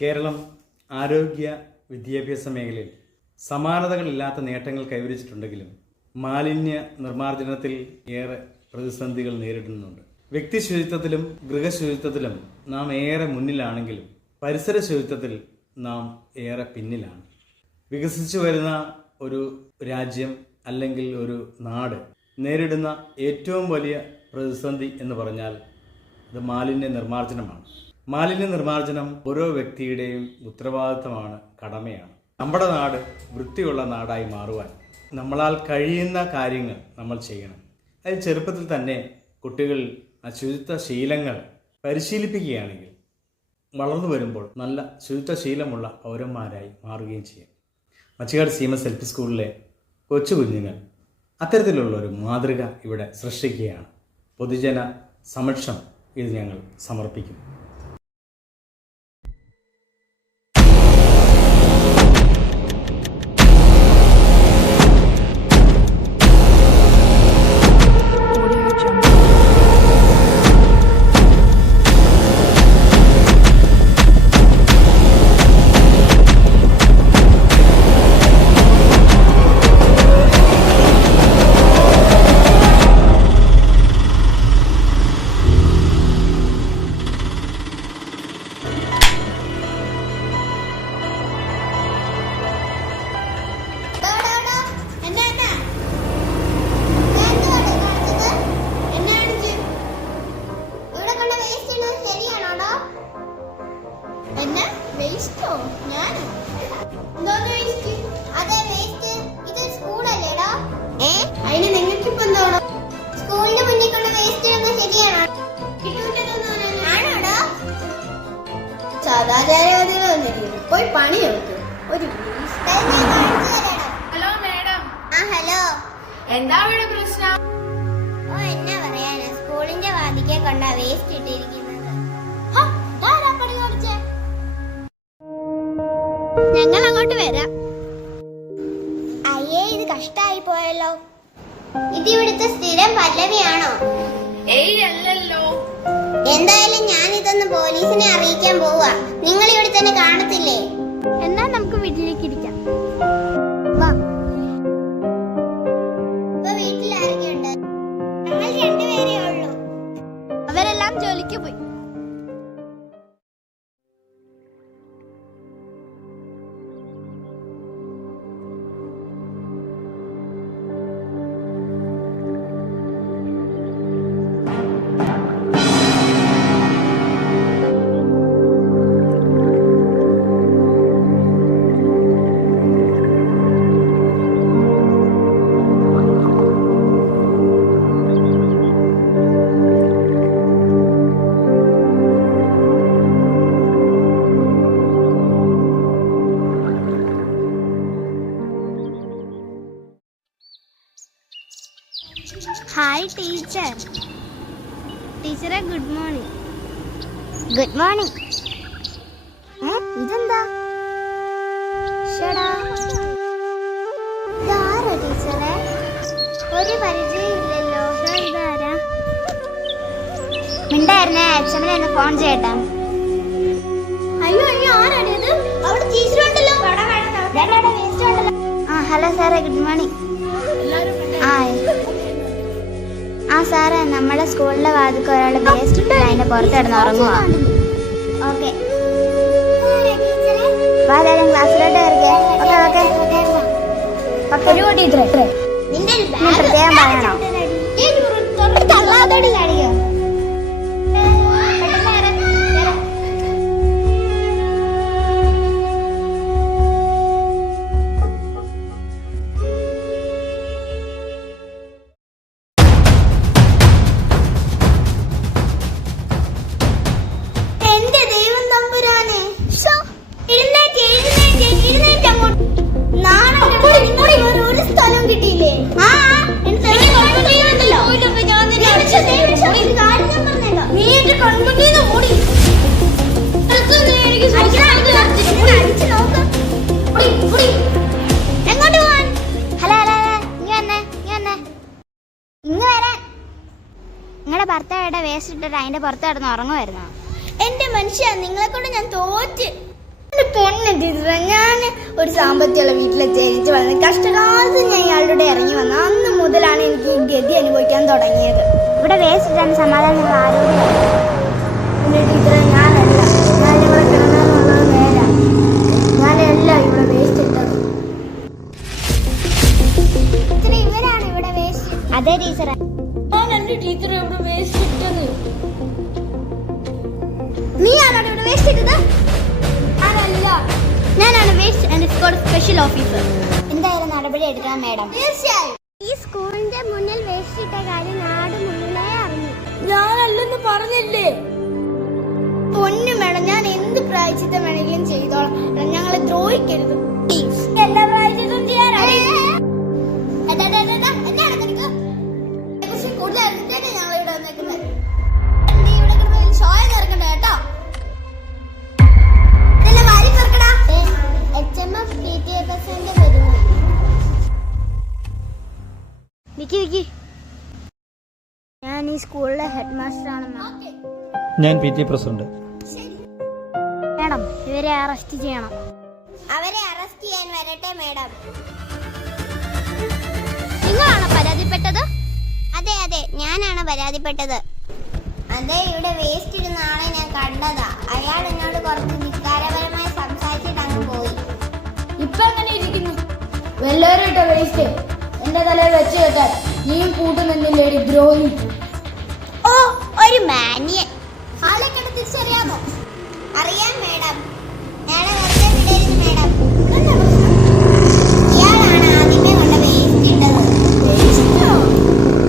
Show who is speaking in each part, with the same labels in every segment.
Speaker 1: കേരളം ആരോഗ്യ വിദ്യാഭ്യാസ മേഖലയിൽ സമാനതകളില്ലാത്ത നേട്ടങ്ങൾ കൈവരിച്ചിട്ടുണ്ടെങ്കിലും മാലിന്യ നിർമ്മാർജനത്തിൽ ഏറെ പ്രതിസന്ധികൾ നേരിടുന്നുണ്ട്. വ്യക്തി ശുചിത്വത്തിലും ഗൃഹശുചിത്വത്തിലും നാം ഏറെ മുന്നിലാണെങ്കിലും പരിസര ശുചിത്വത്തിൽ നാം ഏറെ പിന്നിലാണ്. വികസിച്ചു വരുന്ന ഒരു രാജ്യം അല്ലെങ്കിൽ ഒരു നാട് നേരിടുന്ന ഏറ്റവും വലിയ പ്രതിസന്ധി എന്ന് പറഞ്ഞാൽ അത് മാലിന്യ നിർമ്മാർജനമാണ്. മാലിന്യ നിർമ്മാർജനം ഓരോ വ്യക്തിയുടെയും ഉത്തരവാദിത്തമാണ് കടമയാണ്. നമ്മുടെ നാട് വൃത്തിയുള്ള നാടായി മാറുവാൻ നമ്മളാൽ കഴിയുന്ന കാര്യങ്ങൾ നമ്മൾ ചെയ്യണം. അതിൽ ചെറുപ്പത്തിൽ തന്നെ കുട്ടികൾ ആ ശുചിത്വ ശീലങ്ങൾ പരിശീലിപ്പിക്കുകയാണെങ്കിൽ വളർന്നു വരുമ്പോൾ നല്ല ശുചിത്വ ശീലമുള്ള പൗരന്മാരായി മാറുകയും ചെയ്യും. മച്ചിക്കാട് സീമസ് എൽ പി സ്കൂളിലെ കൊച്ചു കുഞ്ഞുങ്ങൾ അത്തരത്തിലുള്ള ഒരു മാതൃക ഇവിടെ സൃഷ്ടിക്കുകയാണ്. പൊതുജന സമക്ഷം ഇത് ഞങ്ങൾ സമർപ്പിക്കും
Speaker 2: പോയി ഒരു
Speaker 3: ഹലോ മാഡം.
Speaker 2: ആ ഹലോ.
Speaker 3: എന്താ ഇവിടെ പ്രശ്നം?
Speaker 2: ഓ എന്നാ പറയാനാ. സ്കൂളിന്റെ വാതിക്കെ കൊണ്ടാ വേസ്റ്റ് ഇട്ടിരിക്കുന്നത്. ഞങ്ങൾ അങ്ങോട്ട് വരാം. അയ്യേ ഇത് കഷ്ടായി പോയല്ലോ. ഇത് ഇവിടുത്തെ സ്ഥിരം പല്ലവിയാണോ?
Speaker 3: ഏയ് അല്ലല്ലോ.
Speaker 2: എന്തായാലും ഞാൻ ഇതൊന്ന് പോലീസിനെ അറിയിക്കാൻ പോവാ. നിങ്ങൾ ഇവിടെ തന്നെ കാണത്തില്ലേ? എന്നാ നമുക്ക് വീട്ടിലേക്ക് ഇരിക്കാം. വാ. വീട്ടിൽ ആരൊക്കെയുണ്ട്? ഞങ്ങൾ രണ്ടുപേരേ ഉള്ളൂ. അവരെല്ലാം ജോലിക്ക് പോയി. ടീച്ചറെ ഗുഡ് മോർണിംഗ്. Good morning. ഇതെന്താ? ടീച്ചറെ? ഒരു പരിചയമില്ലല്ലോ മിണ്ടായിരുന്നേ അച്ഛനെ ഒന്ന് ഫോൺ ചെയ്യട്ടെ. അയ്യോ അയ്യോ ആരാണ് ഇത്? അവിടെ ടീച്ചറുണ്ടല്ലോ ആ ഹലോ സാറേ ഗുഡ് മോർണിംഗ്. ആ ആ സാറേ നമ്മുടെ സ്കൂളിലെ വാതിക്ക് ഒരാൾ വേസ്റ്റ് ഇട്ട് അതിന്റെ പുറത്ത് കിടന്ന് ഉറങ്ങുക ഓക്കെ ക്ലാസ്സിലോട്ട് കയറിക്കേ. Okay okay. ഇത്രേ പ്രത്യേകം പറയണോ? നിങ്ങളുടെ ഭർത്താവിടെ വേസ്റ്റ് ഇട്ടിട്ട് അതിന്റെ പുറത്ത് കിടന്ന് ഉറങ്ങുമായിരുന്നു? എന്റെ മനുഷ്യ നിങ്ങളെ കൊണ്ട് ഞാൻ തോറ്റ്. ഞാൻ പൊന്നെ ടീച്ചറെ ഞാൻ ഒരു സാമ്പത്തികമുള്ള വീട്ടിലെ ജനിച്ചു വന്ന് കഷ്ടകാലത്ത് ഞാൻ ഇയാളുടെ ഇറങ്ങി വന്ന. അന്ന് മുതലാണ് എനിക്ക് ഈ ഗതി അനുഭവിക്കാൻ തുടങ്ങിയത്. ഇവിടെ വേസ്റ്റ് സമാധാനം ആരോഗ്യം എന്റെ ടീച്ചറെ ഞാനല്ല. ഞാൻ ഇവിടെ കിടന്നെന്നുള്ളത് നേരാ. ഞാനല്ല ഇവിടെ വേസ്റ്റ് ഇട്ടത് ഇവരാണ് ഇവിടെ വേസ്റ്റ് അതെ ടീച്ചറെ.
Speaker 3: എന്റെ ടീച്ചർ ഇവിടെ വേസ്റ്റ് ഇട്ടത്.
Speaker 2: നീ ആരാണ് ഇവിടെ വേസ്റ്റ് ഇട്ടത്? ഞാനാണ് waste and squad special officer എന്തായാലും നടപടി എടുക്കണം മാഡം തീർച്ചയായും. ഈ സ്കൂളിന്റെ മുന്നിൽ വേസ്റ്റ് ഇട്ട കാര്യം നാട് മുഴുവനെ അറിഞ്ഞു.
Speaker 3: ഞാനല്ലെന്ന് പറഞ്ഞില്ലേ?
Speaker 2: പൊന്നു മേഡം ഞാൻ എന്ത് പ്രായച്ചിത്തം വേണമെങ്കിലും ചെയ്തോളാം. ഞങ്ങളെ ദ്രോഹിക്കരുത്. എല്ലാ പ്രായച്ചിത്തം സ്കൂളിലെ ഹെഡ് മാസ്റ്റർ ആണ്
Speaker 1: ഞാൻ പി ടി പ്രസിഡന്റ്.
Speaker 2: മേഡം ഇവരെ അറസ്റ്റ് ചെയ്യണം. അവരെ അറസ്റ്റ് ചെയ്യാൻ വരട്ടെ മേഡം. നിങ്ങളാണ് പരാതിപ്പെട്ടത്? അതെ അതെ ഞാനാണ് പരാതിപ്പെട്ടത്. അതെ ഇവിടെ വേസ്റ്റ് ഇരുന്ന ആളെ ഞാൻ കണ്ടതാ. അയാൾ എന്നോട് കുറച്ച് നിസ്കാരപരമായി സംസാരിച്ചിട്ട് അങ്ങ് പോയി.
Speaker 3: ഇപ്പൊ എങ്ങനെ ഇരിക്കുന്നു? എല്ലാരും വേസ്റ്റ് എന്റെ തലയിൽ വെച്ച് കേട്ടാൽ നീയും കൂട്ടുന്നില്ലേടി ദ്രോഹി.
Speaker 2: ഒരു മാന്യൻ. തിരിച്ചറിയാമോ? അറിയാം മേഡം. മേഡം.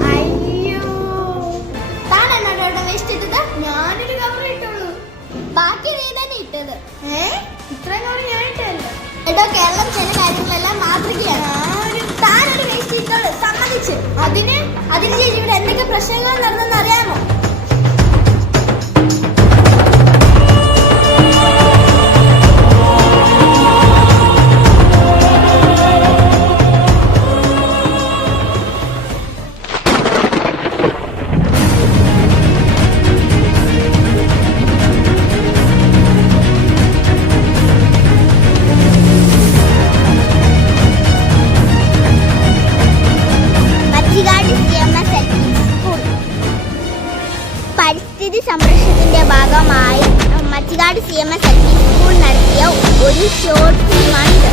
Speaker 2: അയ്യോ. കവർ ബാക്കി ഏ? കേരളം കാര്യങ്ങളെല്ലാം മാതൃകയാണ്. ഇട്ടോളൂ സമ്മതിച്ച്. അതിന് അതിന് ചേച്ചി ഇവിടെ എന്തൊക്കെ പ്രശ്നങ്ങൾ നടന്നെന്ന് അറിയാമോ? സംരക്ഷണത്തിന്റെ ഭാഗമായി Machikad C M S L P school നടത്തിയ ഒരു ഷോർട്ട് ഫിലിമാണിത്